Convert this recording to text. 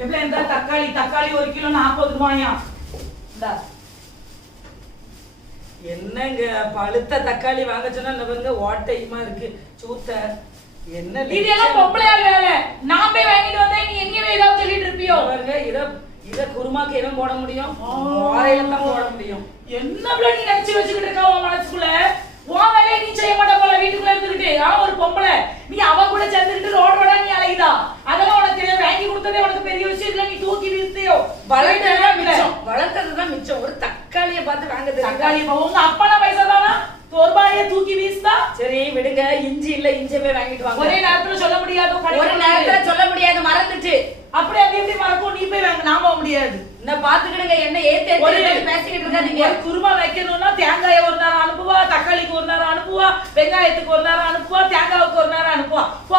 எப்படி இருந்தா தக்காளி தக்காளி ஒரு கிலோ நாற்பது ரூபாயா? என்னங்க பழுத்த தக்காளி வாங்க சொன்னா பாருங்க ஓட்டையுமா இருக்கு. சூத்த. என்ன இது எல்லாம் பொம்பளையால் வேலை. நான் போய் வாங்கிட்டு வந்தா நீ எங்கேயுமே ஏதாவது சொல்லிட்டு இருப்பியோ? பாருங்க இத இத குருமாக்கு எவன் போட முடியும்? ஓரையில தான் போட முடியும். என்ன நீ நினைச்சு வச்சுக்கிட்டு இருக்கா உன் மனசுக்குள்ள? கொடுத்ததே உனக்கு பெரிய விஷயம் இல்ல நீ தூக்கி வீழ்த்தியோ? வளர்த்ததுதான் மிச்சம். வளர்த்ததுதான் மிச்சம். ஒரு தக்காளியை பார்த்து வாங்க தெரியுதா? தக்காளி உங்க அப்பனா பைசா தானா தோர்பாய தூக்கி வீசுதா சரி விடுங்க. இஞ்சி இல்ல இஞ்சி போய் வாங்கிட்டு வாங்க. ஒரே நேரத்துல சொல்ல முடியாது ஒரு நேரத்துல சொல்ல முடியாது மறந்துச்சு அப்படி அது எப்படி மறக்கும்? நீ போய் வாங்க நாம முடியாது. நான் பாத்துக்கிடுங்க என்ன ஏத்து பேசிக்கிட்டு இருக்காதீங்க. குருமா வைக்கணும்னா தேங்காயை ஒரு நேரம் அனுப்புவா தக்காளிக்கு ஒரு நேரம் அனுப்புவா வெங்காயத்துக்கு ஒரு நேரம் அனுப்புவா தேங்காவுக்கு ஒரு நேரம் அனுப்புவா. போ